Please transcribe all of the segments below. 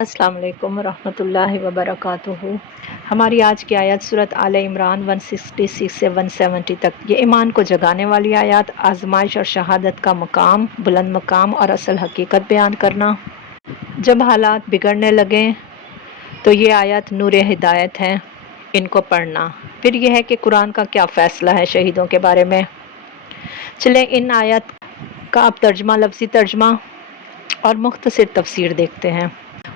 अस्सलाम वालेकुम रहमतुल्लाहि व बरकातुहू। हमारी आज की आयत सूरत आले इमरान 166 से 170 तक। ये ईमान को जगाने वाली आयत, आजमाइश और शहादत का मकाम, बुलंद मकाम और असल हकीकत बयान करना। जब हालात बिगड़ने लगें तो ये आयत नूर हिदायत है, इनको पढ़ना। फिर यह है कि कुरान का क्या फ़ैसला है शहीदों के बारे में। चलें इन आयत का अब तर्जमा, लफ्ज़ी तर्जमा और मुख्तसर तफसीर देखते हैं।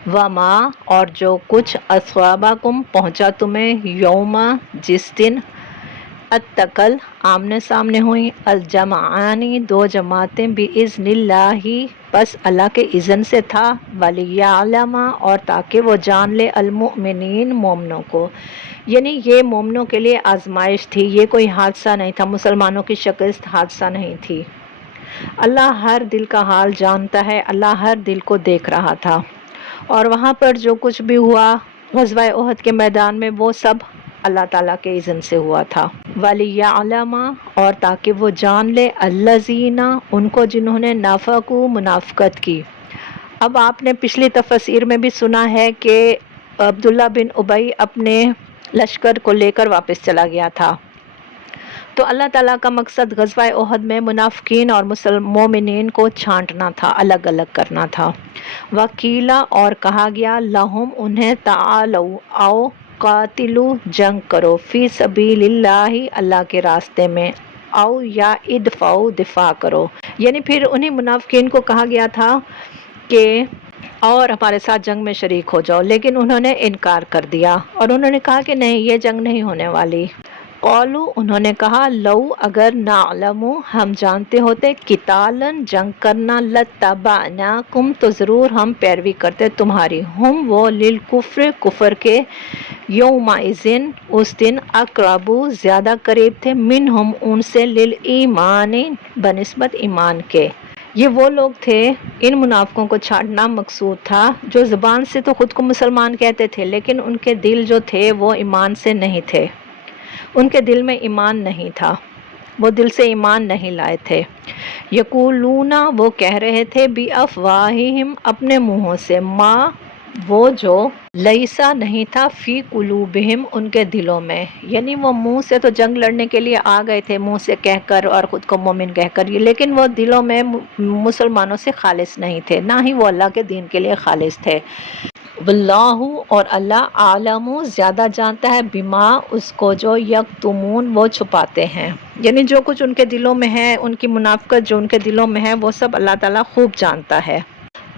वमा, और जो कुछ, अस्वाबाकुम, पहुँचा तुम्हें, यौमा, जिस दिन, अत्तकल, आमने सामने हुई, अलजमाआनी, दो जमातें, बिइज़्निल्लाही, बस अल्लाह के इज़्न से था, वलियअलमा, और ताकि वो जान ले, अलमुमिनीन, मोमनों को। यानी ये मोमनों के लिए आजमाइश थी, ये कोई हादसा नहीं था, मुसलमानों की शिकस्त हादसा नहीं थी। अल्लाह हर दिल का हाल जानता है, अल्लाह हर दिल को देख रहा था। और वहाँ पर जो कुछ भी हुआ ग़ज़वा उहद के मैदान में, वो सब अल्लाह ताला के इज़्न से हुआ था। वलियअलमा, और ताकि वो जान ले, अल्लज़ीना, उनको जिन्होंने नाफ़क़ू, मुनाफ़क़त की। अब आपने पिछली तफसीर में भी सुना है कि अब्दुल्ला बिन उबई अपने लश्कर को लेकर वापस चला गया था। तो अल्लाह ताला का मकसद ग़ज़वा उहद में मुनाफ़िकीन और मोमिनीन को छांटना था, अलग अलग करना था। वकीला, और कहा गया, लहुम, उन्हें, तालौ, आओ, कातिलु, जंग करो, फ़ी सबीलिल्लाहि, अल्लाह के रास्ते में, आओ या इदफ़ाउ, दिफा करो। यानी फिर उन्हीं मुनाफ़िकीन को कहा गया था कि और हमारे साथ जंग में शरीक हो जाओ, लेकिन उन्होंने इनकार कर दिया और उन्होंने कहा कि नहीं, ये जंग नहीं होने वाली। कौलू, उन्होंने कहा, लऊ, अगर नालमु, हम जानते होते, कितालन, जंग करना, लत्तबानाकुम, तो ज़रूर हम पैरवी करते तुम्हारी, हम, वो, लिल कुफ्र, कुफर के, यौमाइज़िन, उस दिन, अक़रबू, ज़्यादा करीब थे, मिन हम, उनसे, लिल ईमानी, बनिस्बत ईमान के। ये वो लोग थे, इन मुनाफ़िकों को छांटना मकसूद था, जो ज़ुबान से तो ख़ुद को मुसलमान कहते थे, लेकिन उनके दिल जो थे वो ईमान से नहीं थे, उनके दिल में ईमान नहीं था, वो दिल से ईमान नहीं लाए थे। यकूलूना, वो कह रहे थे, बी अफ़वाहिहिम, अपने मुँहों से, माँ, वो जो, लईसा, नहीं था, फ़ी कुलूबिहिम, उनके दिलों में। यानी वो मुँह से तो जंग लड़ने के लिए आ गए थे, मुँह से कहकर और ख़ुद को मोमिन कहकर, लेकिन वो दिलों में मुसलमानों से खालिस नहीं थे, ना ही वो अल्लाह के दीन के लिए खालिस थे। वल्लाहु, और अल्लाह, आलमु, ज़्यादा जानता है, बिमा, उसको, जो, यक्तुमून, वो छुपाते हैं। यानी जो कुछ उनके दिलों में है, उनकी मुनाफ़िक़त जो उनके दिलों में है, वो सब अल्लाह ताला खूब जानता है।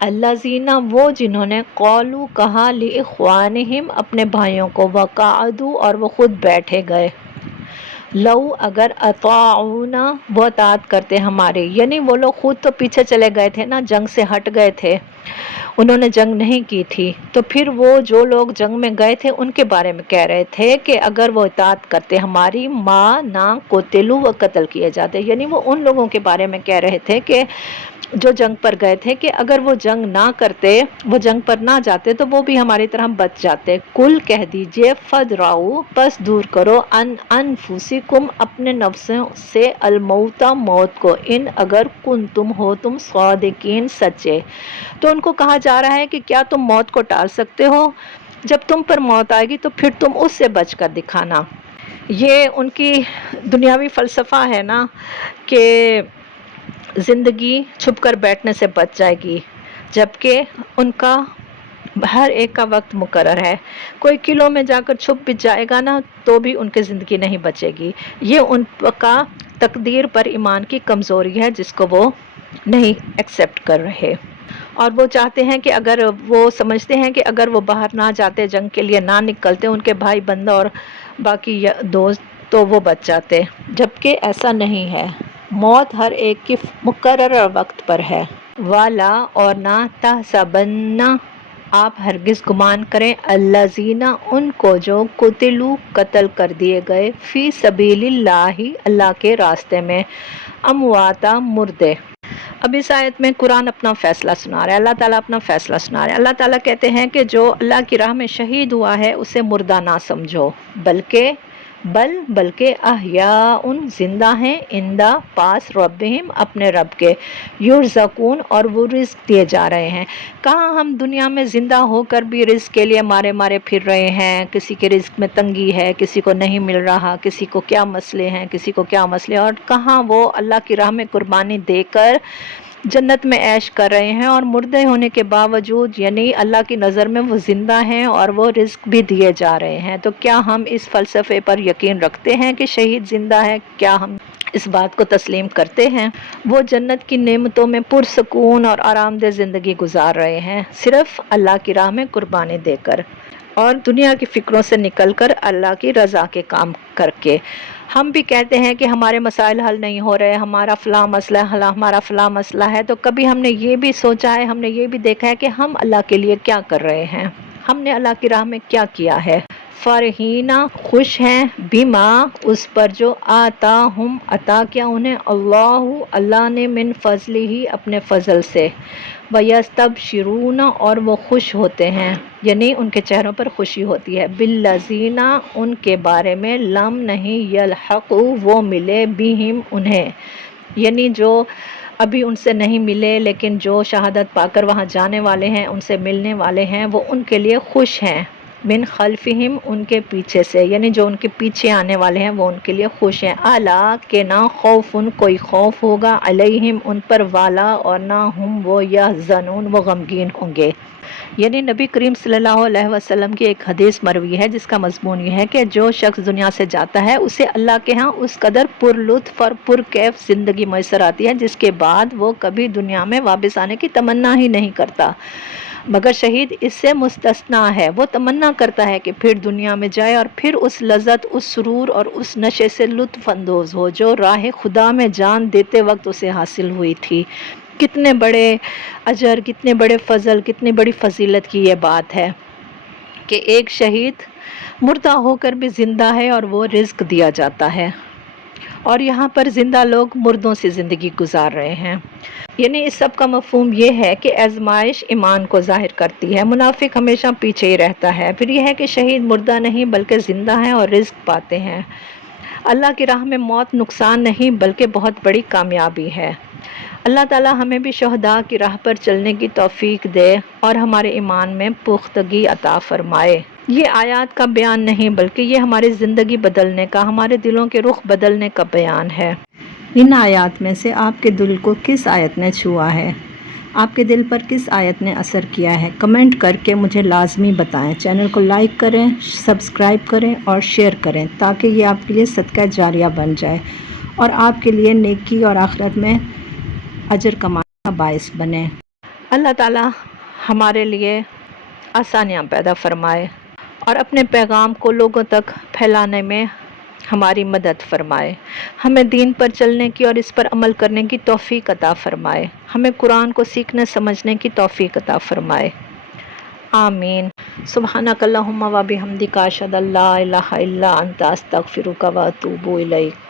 अल्लज़ीना, वो जिन्होंने, कौलू, कहा, लिइख्वानिहिम, अपने भाइयों को, वक़अदू, और वो खुद बैठे गए, लऊ, अगर, अताऊना, वो अतात करते हमारे। यानी वो लोग खुद तो पीछे चले गए थे ना, जंग से हट गए थे, उन्होंने जंग नहीं की थी, तो फिर वो जो लोग जंग में गए थे उनके बारे में कह रहे थे कि अगर वो इताअत करते हमारी, माँ, ना कोतिलु, व कत्ल किए जाते। यानी वो उन लोगों के बारे में कह रहे थे कि जो जंग पर गए थे, कि अगर वो जंग ना करते, वो जंग पर ना जाते, तो वो भी हमारी तरह बच जाते। कुल, कह दीजिए, फदराऊ, बस दूर करो, अनफुसिकुम, अपने नफ्सों से, अलमौता, मौत को, इन, अगर, कुंतुम, हो तुम, सादिकीन, सच्चे। तो उनको कहा जा रहा है कि क्या तुम मौत को टाल सकते हो? जब तुम पर मौत आएगी तो फिर तुम उससे बच कर दिखाना। ये उनकी दुनियावी फ़लसफ़ा है ना कि ज़िंदगी छुप कर बैठने से बच जाएगी, जबकि उनका हर एक का वक्त मुकर्रर है। कोई किलों में जाकर छुप भी जाएगा ना, तो भी उनकी ज़िंदगी नहीं बचेगी। ये उनका तकदीर पर ईमान की कमज़ोरी है, जिसको वो नहीं एक्सेप्ट कर रहे। और वो चाहते हैं कि अगर वो समझते हैं कि अगर वो बाहर ना जाते, जंग के लिए ना निकलते, उनके भाई बंदा और बाकी दोस्त, तो वो बच जाते, जबकि ऐसा नहीं है। मौत हर एक की मुकर्रर वक्त पर है। वाला, और ना, तहसबन्ना, आप हरगिज़ गुमान करें, अल्लज़ीना, उनको, जो, कुतिलू, कत्ल कर दिए गए, फ़ी सबीलिल्लाहि, अल्लाह के रास्ते में, अमवाता, मुर्दे। अब इस आयत में कुरान अपना फ़ैसला सुना रहा है, अल्लाह ताला अपना फ़ैसला सुना रहा है। अल्लाह ताला कहते हैं कि जो अल्लाह की राह में शहीद हुआ है, उसे मुर्दा ना समझो, बल्कि بلکہ احیاء زندہ ہیں اندہ پاس ربہم اپنے رب کے، یرزقون اور وہ رزق دیے جا رہے ہیں۔ کہاں ہم دنیا میں زندہ ہو کر بھی رزق کے لیے مارے مارے پھر رہے ہیں، کسی کے رزق میں تنگی ہے، کسی کو نہیں مل رہا، کسی کو کیا مسئلے ہیں، کسی کو کیا مسئلے، اور کہاں وہ اللہ کی راہ میں قربانی دے کر جنت میں عیش کر رہے ہیں، اور مردے ہونے کے باوجود یعنی اللہ کی نظر میں وہ زندہ ہیں اور وہ رزق بھی دیے جا رہے ہیں۔ تو کیا ہم اس فلسفے پر یقین رکھتے ہیں کہ شہید زندہ ہے؟ کیا ہم اس بات کو تسلیم کرتے ہیں؟ وہ جنت کی نعمتوں میں پرسکون اور آرام دہ زندگی گزار رہے ہیں، صرف اللہ کی راہ میں قربانی دے کر اور دنیا کی فکروں سے نکل کر اللہ کی رضا کے کام کر کے۔ ہم بھی کہتے ہیں کہ ہمارے مسائل حل نہیں ہو رہے، ہمارا فلاں مسئلہ ہے، ہمارا فلاں مسئلہ ہے، تو کبھی ہم نے یہ بھی سوچا ہے، ہم نے یہ بھی دیکھا ہے کہ ہم اللہ کے لیے کیا کر رہے ہیں، ہم نے اللہ کی راہ میں کیا کیا ہے؟ فرحینہ خوش ہیں، بما اس پر جو آتاہم عطا کیا انہیں، اللہ نے من فضلہ ہی اپنے فضل سے، وَيَسْتَبْشِرُونَ اور وہ خوش ہوتے ہیں، یعنی ان کے چہروں پر خوشی ہوتی ہے، بِالَّذِينَ ان کے بارے میں لم نہیں یلحقوا وہ ملے بہم انہیں، یعنی جو ابھی ان سے نہیں ملے لیکن جو شہادت پا کر وہاں جانے والے ہیں، ان سے ملنے والے ہیں، وہ ان کے لیے خوش ہیں، من خلفہم ان کے پیچھے سے، یعنی جو ان کے پیچھے آنے والے ہیں وہ ان کے لیے خوش ہیں، الا کہ نہ خوف کوئی خوف ہوگا، علیہم ان پر والا، اور نہ ہم وہ یحزنون وہ غمگین ہوں گے۔ یعنی نبی کریم صلی اللہ علیہ وسلم کی ایک حدیث مروی ہے جس کا مضمون یہ ہے کہ جو شخص دنیا سے جاتا ہے اسے اللہ کے ہاں اس قدر پر لطف اور پر کیف زندگی میسر آتی ہے جس کے بعد وہ کبھی دنیا میں واپس آنے کی تمنا ہی نہیں کرتا، مگر شہید اس سے مستثنا ہے، وہ تمنا کرتا ہے کہ پھر دنیا میں جائے اور پھر اس لذت، اس سرور اور اس نشے سے لطف اندوز ہو جو راہ خدا میں جان دیتے وقت اسے حاصل ہوئی تھی۔ کتنے بڑے اجر، کتنے بڑے فضل، کتنی بڑی فضیلت کی یہ بات ہے کہ ایک شہید مردہ ہو کر بھی زندہ ہے اور وہ رزق دیا جاتا ہے، اور یہاں پر زندہ لوگ مردوں سے زندگی گزار رہے ہیں۔ یعنی اس سب کا مفہوم یہ ہے کہ آزمائش ایمان کو ظاہر کرتی ہے، منافق ہمیشہ پیچھے ہی رہتا ہے۔ پھر یہ ہے کہ شہید مردہ نہیں بلکہ زندہ ہیں اور رزق پاتے ہیں۔ اللہ کی راہ میں موت نقصان نہیں بلکہ بہت بڑی کامیابی ہے۔ اللہ تعالی ہمیں بھی شہداء کی راہ پر چلنے کی توفیق دے اور ہمارے ایمان میں پختگی عطا فرمائے۔ یہ آیات کا بیان نہیں بلکہ یہ ہماری زندگی بدلنے کا، ہمارے دلوں کے رخ بدلنے کا بیان ہے۔ ان آیات میں سے آپ کے دل کو کس آیت نے چھوا ہے؟ آپ کے دل پر کس آیت نے اثر کیا ہے؟ کمنٹ کر کے مجھے لازمی بتائیں۔ چینل کو لائک کریں، سبسکرائب کریں اور شیئر کریں تاکہ یہ آپ کے لیے صدقہ جاریہ بن جائے اور آپ کے لیے نیکی اور آخرت میں اجر کمانے کا باعث بنے۔ اللہ تعالی ہمارے لیے آسانیاں پیدا فرمائے اور اپنے پیغام کو لوگوں تک پھیلانے میں ہماری مدد فرمائے، ہمیں دین پر چلنے کی اور اس پر عمل کرنے کی توفیق عطا فرمائے، ہمیں قرآن کو سیکھنے سمجھنے کی توفیق عطا فرمائے، آمین۔ سبحانک اللہم و بحمدک اشہد ان لا الہ الا انت استغفرک و اتوب الیک۔